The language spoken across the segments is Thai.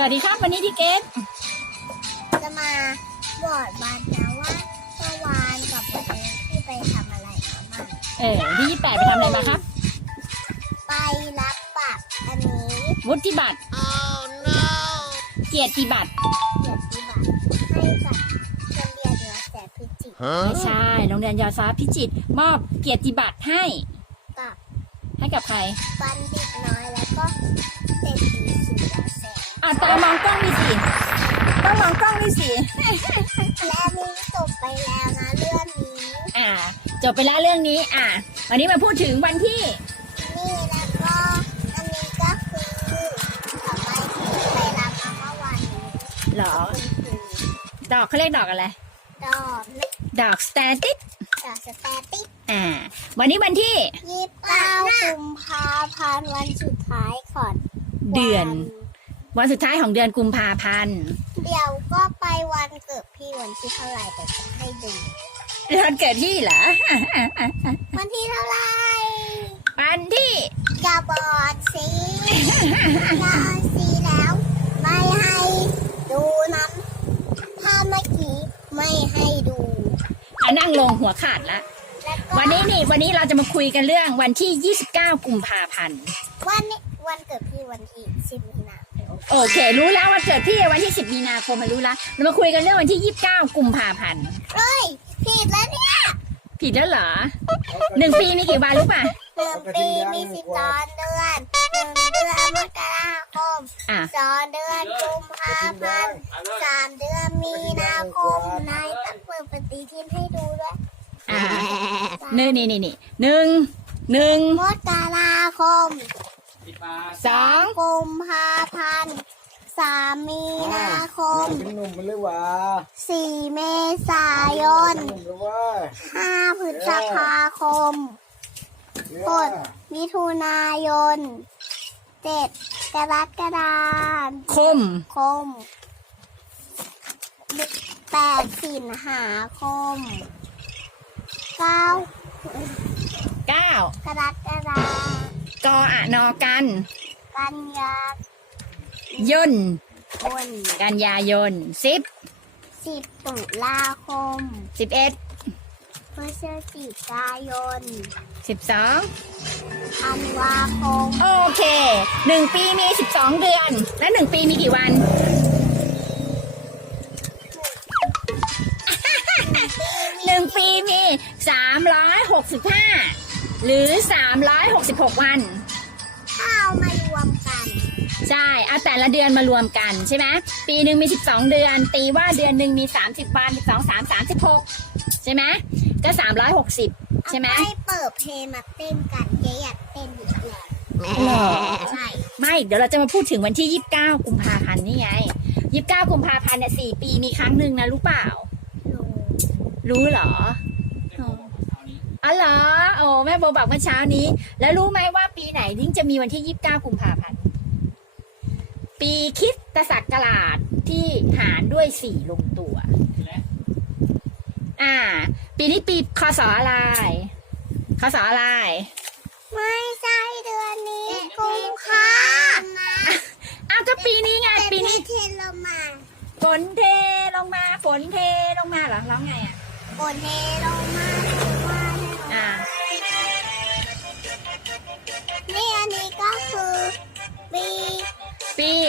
สวัสดีครับวันนี้ที่เกตจะมาบอกบันนะว่าเมื่อวานกับวันนี้ที่ไปทำอะไรมาบ้างเออที่ยี่แปดไปทำอะไรมาครับ ไปรับบัตรอันนี้วุฒิบัตรเกียรติบัตรเกียรติบัตรให้กับโรงเรียนเหนือแสนพิจิตรไม่ใช่โรงเรียนยอซาพิจิตรมอบเกียรติบัตรให้กับให้กับใครบัณฑิตน้อยแล้วก็เศรษฐีสุดาแสน อะตามองกล้องนี่สิต้องมองกล้องนี่สิและนี้จบไปแล้วนะเรื่องนี้อ่า จบไปแล้วเรื่องนี้ อะ วันนี้มาพูดถึงวันที่ นี่แล้วก็อันนี้ก็คือต่อไปที่ไปรับมาเมื่อวานนี้หรอคุณครูดอกเขาเรียกดอกอะไร ดอกเล็กดอกสแตติสจากสแตติกอ่า วันนี้วันที่ยี่สิบเก้ากุมภาพันธ์วันสุดท้ายก่อนเดือน วัวันสุดท้ายของเดือนกุมภาพันธ์เดี๋ยวก็ไปวันเกิดพี่วันที่เท่าไหร่แต่จะให้ดูเดือนเกิดที่เหรอ วันที่เท่าไหร่วันที่อย่าบอดสิอย่าสีแล้ว ไม่ให้ดูนั้นถ้าเมื่อกี้ไม่ให้ดูอะนั่งลงหัวขาดละแล้วก็วันนี้นี่วันนี้เราจะมาคุยกันเรื่องวันที่ 29 กุมภาพันธ์ วันนี้วันเกิดพี่วันที่สิบมีนา โอเค รู้แล้ววันเกิดพี่วันที่ 10 มีนาคมมารู้แล้วเรามาคุยกันเรื่องวันที่ 29 กุมภาพันธ์เฮ้ยผิดแล้วเนี่ยผิดแล้วเหรอหนึ่งปีมีกี่วันรู้ป่ะหนึ่งปีมีสิบสองเดือนหนึ่งเดือนมกราคมอะสองเดือนกุมภาพันธ์สามเดือนมีนาคมนายต้องเปิดปฏิทินให้ดูด้วยอ่านี่นี่นี่นี่หนึ่งหนึ่งมกราคม สองกุมภาพันธ์สามมีนาคมเป็นหนุ่มมันเลยว่าสี่เมษายนหนุ่มเลยว่าห้าพฤษภาคมเนี่ยกดมิถุนายนเจ็ดกรกฎาคมคมคมแปดสิงหาคมเก้าเก้ากรกฎา กออะนอกัน กันยายนคมกันยายนสิบสิบตุลาคมสิบเอ็ดพฤศจิกายนสิบสองธันวาคม โอเคหนึ่งปีมีสิบสองเดือน และหนึ่งปีมีกี่วัน หนึ่งปีมีสามร้อยหกสิบห้า หรือสามร้อยหกสิบหกวันถ้าเอามารวมกัน ใช่ เอาแต่ละเดือนมารวมกันใช่ไหมปีหนึ่งมีสิบสองเดือน ตีว่าเดือนหนึ่งมีสามสิบวันสิบสองสามสามสิบหกใช่ไหมก็สามร้อยหกสิบใช่ไหมให้เปิดเพลงมาเต้นกันเจ๊อยากเต้นอีกแล้วหรอใช่ไม่เดี๋ยวเราจะมาพูดถึงวันที่ยี่สิบเก้ากุมภาพันธ์นี่ไงยี่สิบเก้ากุมภาพันธ์เนี่ยสี่ปีมีครั้งหนึ่งนะรู้เปล่า รู้เหรอ อ๋อเหรอโอ้แม่โบบอกเมื่อเช้านี้ แล้วรู้ไหมว่าปีไหนถึงจะมีวันที่ยี่สิบเก้ากุมภาพันธ์ปีคริดตศักราชที่หารด้วยสี่ลงตัว อ่า ปีนี้ปีคศอะไรคศอะไร ไม่ใช่เดือนนี้กุมภาอ้าวก็ปีนี้ไงปีนี้เทนลงมาฝนเทลงมาฝนเทลงมาเหรอร้องไงอะฝนเทลงมาลงมาอ่า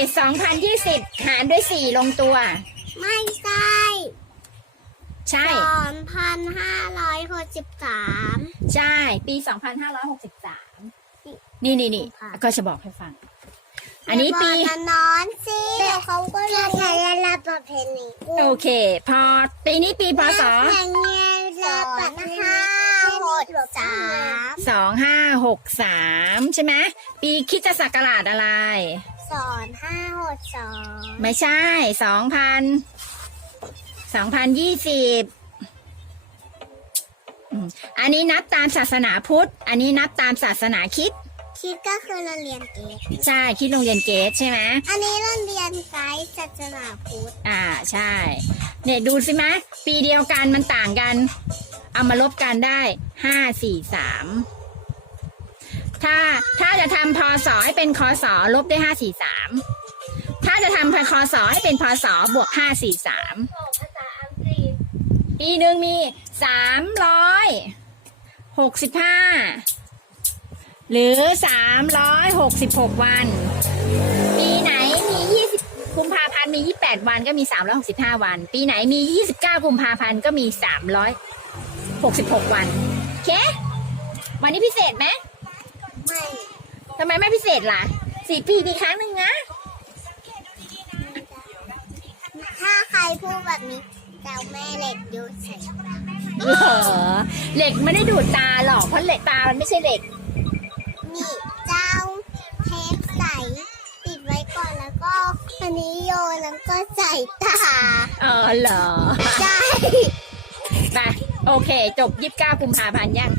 2020 หารด้วย 4 ลงตัว ไม่ใช่ใช่ สองพันห้าร้อยหกสิบสามใช่ ปี 2563 นี่นี่นี่ค่ะก็จะบอกให้ฟัง อันนี้ปีนอนสิเดี๋ยวเขาก็รู้ใช้ระประเพณีโอเค พอปีนี้ปีพศ อย่างเงี้ยระประห้า หกสาม2563ใช่ไหมปีคริดศักราชอะไร สอนห้าหกสองไม่ใช่2,000 2020อืมอันนี้นับตามศาสนาพุทธ อันนี้นับตามศาสนาคริดคิดก็คือเราเรียนเกตใช่คิดโรงเรียนเกตใช่ไหมอันนี้เราเรียนไกด์ศาสนาพุทธอ่าใช่ เนี่ยดูสิมะปีเดียวกันมันต่างกัน เอามาลบกันได้ห้าสี่สามถ้าถ้าจะทำพศให้เป็นคศลบได้ห้าสี่สามถ้าจะทำพคศให้เป็นพศบวกห้าสี่สามปีหนึ่งมีสามร้อยหกสิบห้าหรือสามร้อยหกสิบหกวัน ปีไหนมียี่สิบกุมภาพันธ์มียี่แปดวันก็มีสามร้อยหกสิบห้าวัน ปีไหนมียี่สิบเก้ากุมภาพันธ์ก็มีสามร้อย หกสิบหกวันโอเค วันนี้พิเศษไหมไม่ทำไมไม่พิเศษล่ะสี่ปีมีครั้งหนึ่งนะถ้าใครพูดแบบนี้จะเอาแม่เหล็กดูใส่เหรอเหล็กไม่ได้ดูดตาหรอกเพราะเหล็กตามันไม่ใช่เหล็ก นี่เจ้าเทปใสปิดไว้ก่อนแล้วก็อันนี้โยนแล้วก็ใส่ตา เออเหรอ ใช่ไป โอเค จบยี่สิบเก้ากุมภาพันธ์ยัง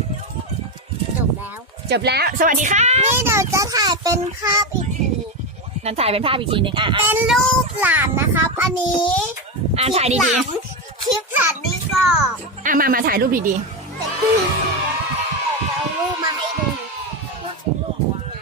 จบแล้ว จบแล้ว สวัสดีค่ะนี่เดี๋ยวจะถ่ายเป็นภาพอีกทีนันถ่ายเป็นภาพอีกทีหนึ่งอะอะเป็นรูปหลานนะครับ อันนี้อะถ่ายคลิปหดีลังคลิปหลานนี่ก็ๆอะมามาถ่ายรูปดีๆ